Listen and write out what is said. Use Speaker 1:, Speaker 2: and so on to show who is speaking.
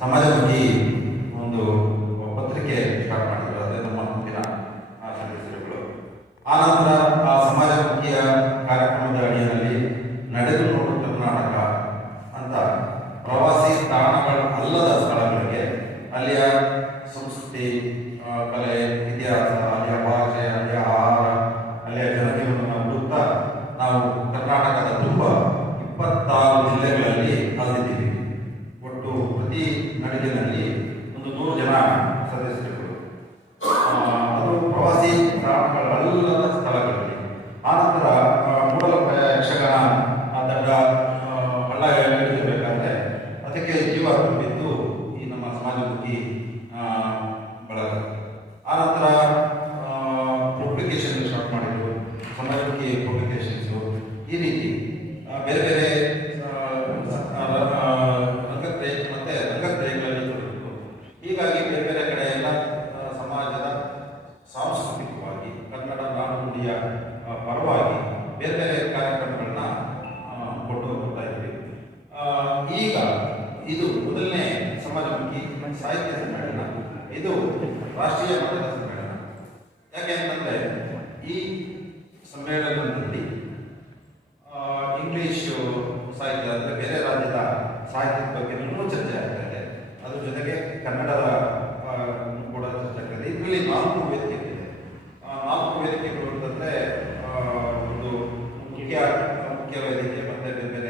Speaker 1: ಸಮಾಜಮುಖಿ ಒಂದು ಪತ್ರಿಕೆ ಸ್ಟಾರ್ಟ್ ಮಾಡಿದ್ರು. ಅದೇ ನಮ್ಮ ಮುಂದಿನ ಆ, ನಂತರ ಆ ಸಮಾಜಮುಖಿಯ ಕಾರ್ಯಕ್ರಮದ ಅಡಿಯಲ್ಲಿ ನಡೆದು ನೋಡು ಕರ್ನಾಟಕ ಅಂತ ಪ್ರವಾಸಿ ತಾಣಗಳು ಅಲ್ಲದ ಸ್ಥಳಗಳಿಗೆ ಅಲ್ಲಿಯ ಸಂಸ್ಕೃತಿ ಕಲೆ ಇತಿಹಾಸ ಅಲ್ಲಿಯ ಭಾಷೆ ಅಲ್ಲಿಯ ಆಹಾರ ಅಲ್ಲಿಯ ಜನಜೀವನ ನಾವು ಕರ್ನಾಟಕದ ತುಂಬ ಇಪ್ಪತ್ತಾರು ಜಿಲ್ಲೆಗಳಲ್ಲಿ ಪ್ರತಿ ಒಂದು ನೂರು ಜನ ಸದಸ್ಯರುಗಳು ಅದು ಪ್ರವಾಸಿ ತಾಣಗಳಲ್ಲದ ಸ್ಥಳಗಳಲ್ಲಿ. ಆನಂತರ ನಂತರ ಮೂಡಲಪಾಯ ಯಕ್ಷಗಾನ ಆ ದಡ್ಡ ಆ, ಬಳ್ಳ ಅದಕ್ಕೆ ಜೀವ ತುಂಬಿದ್ದು ಈ ನಮ್ಮ ಸಮಾಜಮುಖಿ ಹೀಗಾಗಿ ಬೇರೆ ಬೇರೆ ಕಡೆ ಎಲ್ಲ ಸಮಾಜದ ಸಾಂಸ್ಕೃತಿಕವಾಗಿ, ಕನ್ನಡ ನಾಡುನುಡಿಯ ಪರವಾಗಿ ಬೇರೆ ಬೇರೆ ಕಾರ್ಯಕ್ರಮಗಳನ್ನ ಕೊಟ್ಟು ಹೋಗ್ತಾ ಇದ್ವಿ ಈಗ ಇದು ಮೊದಲನೇ ಸಮಾಜಮುಖಿ ಸಾಹಿತ್ಯ ಸಮ್ಮೇಳನ. ಇದು ರಾಷ್ಟ್ರೀಯ ಮಟ್ಟದ ಸಮ್ಮೇಳನ. ಯಾಕೆ ಅಂತಂದ್ರೆ, ಈ ಸಮ್ಮೇಳನದಲ್ಲಿ ಇಂಗ್ಲಿಷ್ ಸಾಹಿತ್ಯ, ಅಂದರೆ ಬೇರೆ ರಾಜ್ಯದ ಸಾಹಿತ್ಯದ ಬಗ್ಗೆ ಇನ್ನೂ ಚರ್ಚೆ ಮುಖ್ಯವೇದಿಕೆ ಮತ್ತು ಬೆಂಬಲ